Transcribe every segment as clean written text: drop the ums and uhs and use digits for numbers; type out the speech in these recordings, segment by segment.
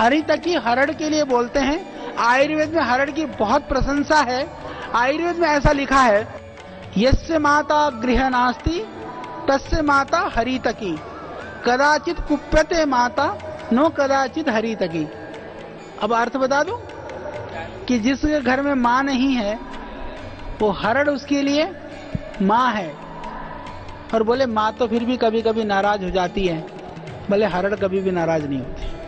हरितकी हरड़ के लिए बोलते हैं। आयुर्वेद में हरड़ की बहुत प्रशंसा है। आयुर्वेद में ऐसा लिखा है, यस्य माता गृह नास्ति तस्य माता हरितकी, कदाचित कुप्यते माता नो कदाचित हरितकी। अब अर्थ बता दूं कि जिसके घर में माँ नहीं है वो हरड़ उसके लिए माँ है। और बोले माँ तो फिर भी कभी कभी नाराज हो जाती है, भले हरड़ कभी भी नाराज नहीं होती।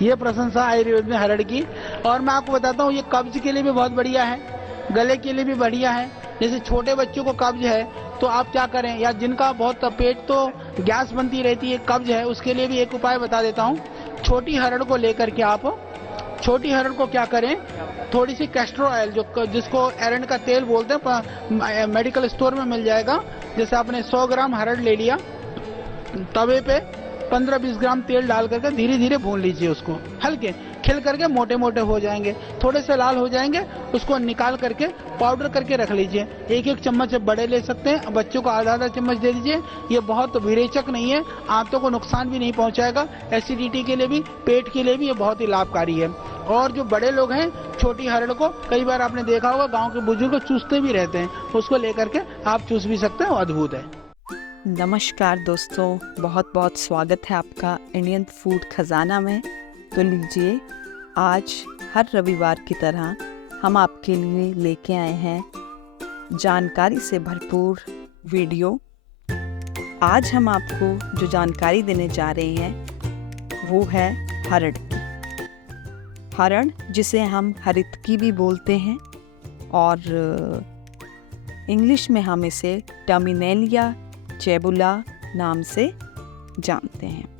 ये प्रशंसा आयुर्वेद में हरड़ की। और मैं आपको बताता हूँ, ये कब्ज के लिए भी बहुत बढ़िया है, गले के लिए भी बढ़िया है। जैसे छोटे बच्चों को कब्ज है तो आप क्या करें, या जिनका बहुत पेट तो गैस बनती रहती है, कब्ज है, उसके लिए भी एक उपाय बता देता हूँ। छोटी हरड़ को लेकर के आप, छोटी हरड़ को क्या करें, थोड़ी सी कैस्टर ऑयल, जिसको एरंड का तेल बोलते हैं, मेडिकल स्टोर में मिल जाएगा। जैसे आपने 100 ग्राम हरड़ ले लिया, तवे पे 15-20 ग्राम तेल डाल करके धीरे धीरे भून लीजिए उसको। हल्के खिल करके मोटे मोटे हो जाएंगे, थोड़े से लाल हो जाएंगे, उसको निकाल करके पाउडर करके रख लीजिए। एक एक चम्मच बड़े ले सकते हैं, बच्चों को आधा चम्मच दे दीजिए। ये बहुत विरेचक नहीं है, आंतों को नुकसान भी नहीं पहुंचाएगा। एसिडिटी के लिए भी, पेट के लिए भी ये बहुत ही लाभकारी है। और जो बड़े लोग हैं, छोटी हरड़ को कई बार आपने देखा होगा गाँव के बुजुर्ग चूसते भी रहते हैं, उसको लेकर के आप चूस भी सकते हैं, अद्भुत है। नमस्कार दोस्तों, बहुत बहुत स्वागत है आपका इंडियन फूड खजाना में। तो लीजिए, आज हर रविवार की तरह हम आपके लिए लेके आए हैं जानकारी से भरपूर वीडियो। आज हम आपको जो जानकारी देने जा रहे हैं वो है हरड़ की। हरड़, जिसे हम हरितकी भी बोलते हैं, और इंग्लिश में हम इसे टर्मिनेलिया चेबुला नाम से जानते हैं।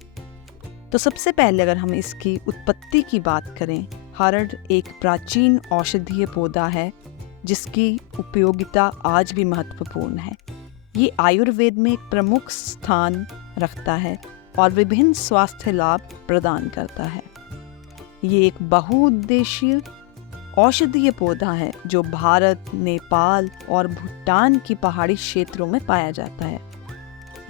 तो सबसे पहले अगर हम इसकी उत्पत्ति की बात करें, हरड़ एक प्राचीन औषधीय पौधा है जिसकी उपयोगिता आज भी महत्वपूर्ण है। ये आयुर्वेद में एक प्रमुख स्थान रखता है और विभिन्न स्वास्थ्य लाभ प्रदान करता है। ये एक बहुउद्देशीय औषधीय पौधा है जो भारत, नेपाल और भूटान की पहाड़ी क्षेत्रों में पाया जाता है।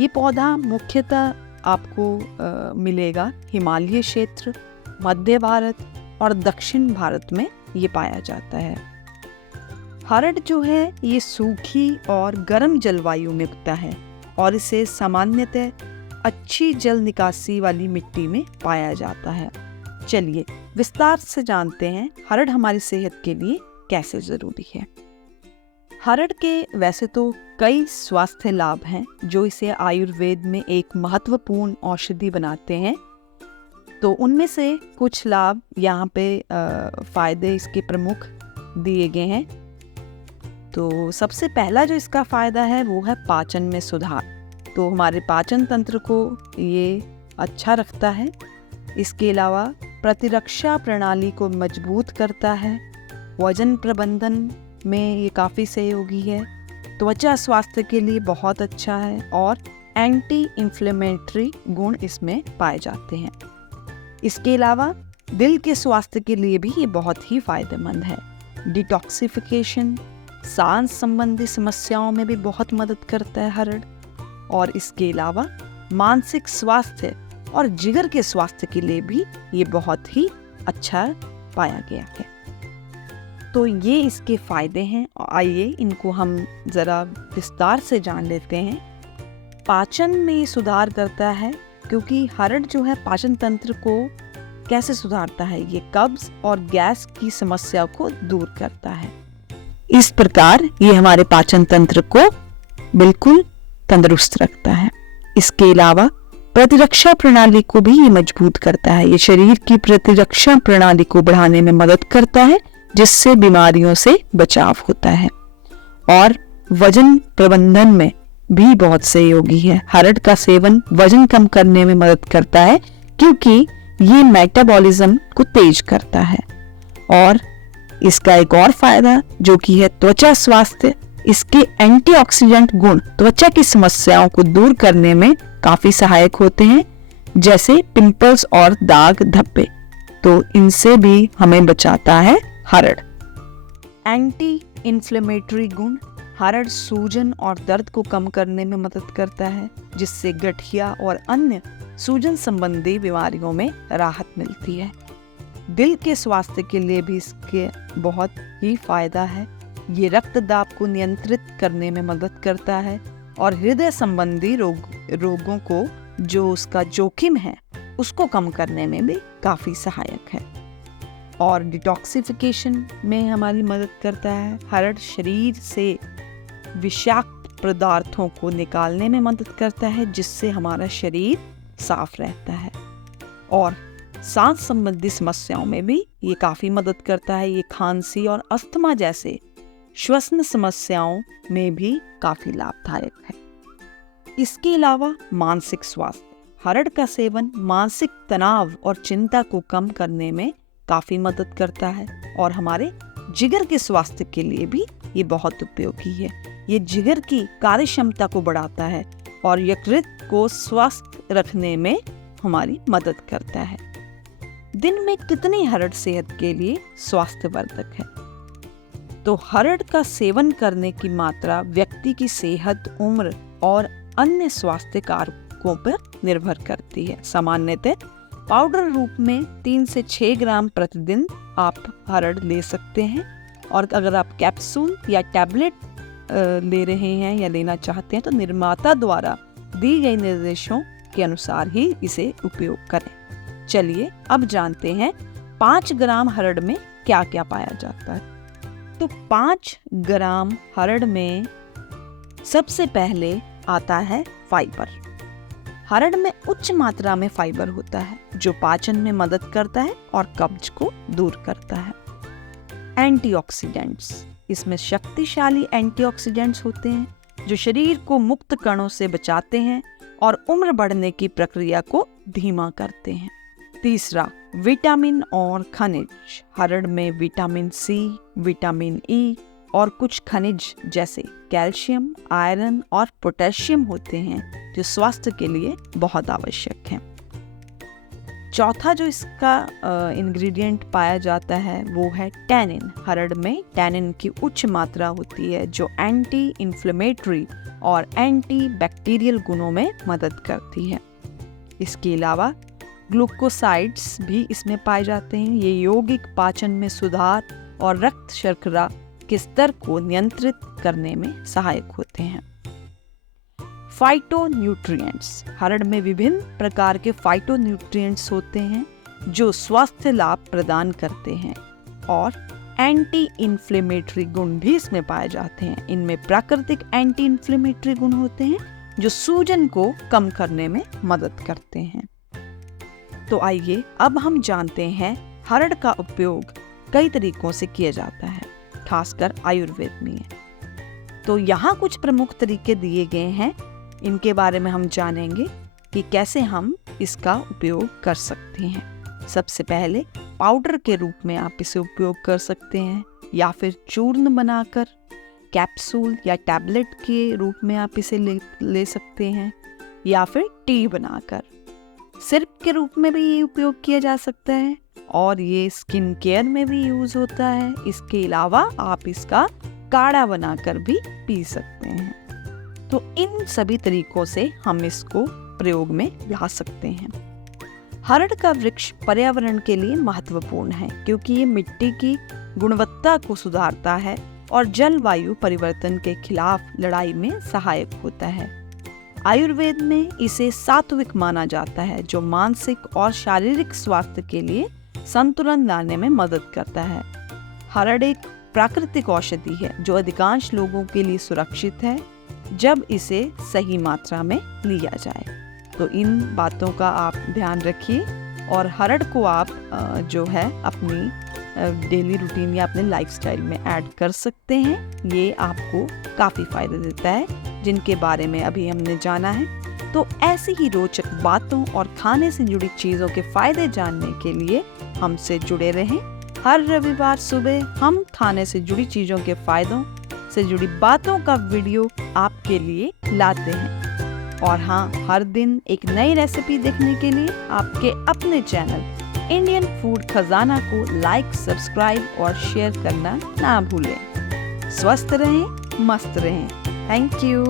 ये पौधा मुख्यतः आपको मिलेगा हिमालय क्षेत्र, मध्य भारत और दक्षिण भारत में ये पाया जाता है। हरड़ जो है ये सूखी और गर्म जलवायु में उगता है और इसे सामान्यतः अच्छी जल निकासी वाली मिट्टी में पाया जाता है। चलिए विस्तार से जानते हैं हरड़ हमारी सेहत के लिए कैसे ज़रूरी है। हरड़ के वैसे तो कई स्वास्थ्य लाभ हैं जो इसे आयुर्वेद में एक महत्वपूर्ण औषधि बनाते हैं। तो उनमें से कुछ लाभ यहाँ पे फ़ायदे इसके प्रमुख दिए गए हैं। तो सबसे पहला जो इसका फ़ायदा है वो है पाचन में सुधार। तो हमारे पाचन तंत्र को ये अच्छा रखता है। इसके अलावा प्रतिरक्षा प्रणाली को मजबूत करता है। वजन प्रबंधन में ये काफ़ी सहयोगी है। त्वचा स्वास्थ्य के लिए बहुत अच्छा है और एंटी इन्फ्लेमेटरी गुण इसमें पाए जाते हैं। इसके अलावा दिल के स्वास्थ्य के लिए भी ये बहुत ही फायदेमंद है। डिटॉक्सिफिकेशन, सांस संबंधी समस्याओं में भी बहुत मदद करता है हरड़। और इसके अलावा मानसिक स्वास्थ्य और जिगर के स्वास्थ्य के लिए भी ये बहुत ही अच्छा पाया गया है। तो ये इसके फ़ायदे हैं। आइए इनको हम ज़रा विस्तार से जान लेते हैं। पाचन में सुधार करता है, क्योंकि हरड़ जो है पाचन तंत्र को कैसे सुधारता है, ये कब्ज और गैस की समस्या को दूर करता है। इस प्रकार ये हमारे पाचन तंत्र को बिल्कुल तंदुरुस्त रखता है। इसके अलावा प्रतिरक्षा प्रणाली को भी ये मजबूत करता है। ये शरीर की प्रतिरक्षा प्रणाली को बढ़ाने में मदद करता है, जिससे बीमारियों से बचाव होता है। और वजन प्रबंधन में भी बहुत सहयोगी है। हरड़ का सेवन वजन कम करने में मदद करता है, क्योंकि ये मेटाबॉलिज्म को तेज करता है। और इसका एक और फायदा जो कि है त्वचा स्वास्थ्य, इसके एंटीऑक्सीडेंट गुण त्वचा की समस्याओं को दूर करने में काफी सहायक होते हैं, जैसे पिंपल्स और दाग धब्बे। तो इनसे भी हमें बचाता है हरड़। एंटी इन्फ्लेमेटरी गुण हरड़ सूजन और दर्द को कम करने में मदद करता है, जिससे गठिया और अन्य सूजन संबंधी बीमारियों में राहत मिलती है। दिल के स्वास्थ्य के लिए भी इसके बहुत ही फायदा है। ये रक्तदाब को नियंत्रित करने में मदद करता है और हृदय संबंधी रोगों को जो उसका जोखिम है उसको कम करने में भी काफ़ी सहायक है। और डिटॉक्सिफिकेशन में हमारी मदद करता है। हरड़ शरीर से विषाक्त पदार्थों को निकालने में मदद करता है, जिससे हमारा शरीर साफ रहता है। और सांस संबंधी समस्याओं में भी ये काफ़ी मदद करता है। ये खांसी और अस्थमा जैसे श्वसन समस्याओं में भी काफ़ी लाभदायक है। इसके अलावा मानसिक स्वास्थ्य, हरड़ का सेवन मानसिक तनाव और चिंता को कम करने में काफ़ी मदद करता है और हमारे जिगर के स्वास्थ्य के लिए भी ये बहुत उपयोगी है। ये जिगर की कार्य क्षमता को बढ़ाता है और यकृत को स्वस्थ रखने में हमारी मदद करता है। दिन में कितनी हरड़ सेहत के लिए स्वास्थ्यवर्धक है? तो हरड़ का सेवन करने की मात्रा व्यक्ति की सेहत, उम्र और अन्य स्वास्थ्य कारकों पर निर्भर करती है। सामान्यतः पाउडर रूप में 3 से 6 ग्राम प्रतिदिन आप हरड़ ले सकते हैं, और अगर आप कैप्सूल या टैबलेट ले रहे हैं या लेना चाहते हैं तो निर्माता द्वारा दी गई निर्देशों के अनुसार ही इसे उपयोग करें। चलिए अब जानते हैं 5 ग्राम हरड़ में क्या क्या पाया जाता है। तो 5 ग्राम हरड़ में सबसे पहले आता है फाइबर। हरड़ में उच्च मात्रा में फाइबर होता है जो पाचन में मदद करता है और कब्ज को दूर करता है। एंटीऑक्सीडेंट्स, इसमें शक्तिशाली एंटीऑक्सीडेंट्स होते हैं जो शरीर को मुक्त कणों से बचाते हैं और उम्र बढ़ने की प्रक्रिया को धीमा करते हैं। तीसरा, विटामिन और खनिज। हरड़ में विटामिन सी, विटामिन ई और कुछ खनिज जैसे कैल्शियम, आयरन और पोटेशियम होते हैं जो स्वास्थ्य के लिए बहुत आवश्यक हैं। चौथा जो इसका इंग्रेडिएंट पाया जाता है वो है टैनिन। हरड़ में टैनिन की उच्च मात्रा होती है जो एंटी इन्फ्लेमेटरी और एंटी बैक्टीरियल गुणों में मदद करती है। इसके अलावा ग्लूकोसाइड्स भी इसमें पाए जाते हैं। ये यौगिक पाचन में सुधार और रक्त शर्करा के स्तर को नियंत्रित करने में सहायक होते हैं। फाइटोन्यूट्रिएंट्स, हरड़ में विभिन्न प्रकार के फाइटोन्यूट्रिएंट्स होते हैं जो स्वास्थ्य लाभ प्रदान करते हैं और एंटी इन्फ्लेमेटरी गुण भी इसमें पाए जाते हैं। इनमें प्राकृतिक एंटी इन्फ्लेमेटरी गुण होते हैं जो सूजन को कम करने में मदद करते हैं। तो आइए अब हम जानते हैं हरड़ का उपयोग कई तरीकों से किया जाता है, खासकर आयुर्वेद में। तो यहाँ कुछ प्रमुख तरीके दिए गए हैं, इनके बारे में हम जानेंगे कि कैसे हम इसका उपयोग कर सकते हैं। सबसे पहले पाउडर के रूप में आप इसे उपयोग कर सकते हैं, या फिर चूर्ण बनाकर कैप्सूल या टैबलेट के रूप में आप इसे ले सकते हैं, या फिर टी बनाकर सिरप के रूप में भी ये उपयोग किया जा सकता है, और ये स्किन केयर में भी यूज होता है। इसके अलावा आप इसका काढ़ा बनाकर भी पी सकते हैं। तो इन सभी तरीकों से हम इसको प्रयोग में ला सकते हैं। हरड़ का वृक्ष पर्यावरण के लिए महत्वपूर्ण है क्योंकि ये मिट्टी की गुणवत्ता को सुधारता है और जलवायु परिवर्तन के खिलाफ लड़ाई में सहायक होता है। आयुर्वेद में इसे सात्विक माना जाता है जो मानसिक और शारीरिक स्वास्थ्य के लिए संतुलन लाने में मदद करता है। हरड़ एक प्राकृतिक औषधि है जो अधिकांश लोगों के लिए सुरक्षित है जब इसे सही मात्रा में लिया जाए। तो इन बातों का आप ध्यान रखिए और हरड़ को आप जो है अपनी डेली रूटीन या अपने लाइफस्टाइल में ऐड कर सकते हैं। ये आपको काफ़ी फायदा देता है जिनके बारे में अभी हमने जाना है। तो ऐसी ही रोचक बातों और खाने से जुड़ी चीज़ों के फायदे जानने के लिए हमसे जुड़े रहें। हर रविवार सुबह हम खाने से जुड़ी चीज़ों के फायदों से जुड़ी बातों का वीडियो आपके लिए लाते हैं। और हाँ, हर दिन एक नई रेसिपी देखने के लिए आपके अपने चैनल इंडियन फूड खजाना को लाइक, सब्सक्राइब और शेयर करना ना भूलें। स्वस्थ रहें, मस्त रहें। Thank you.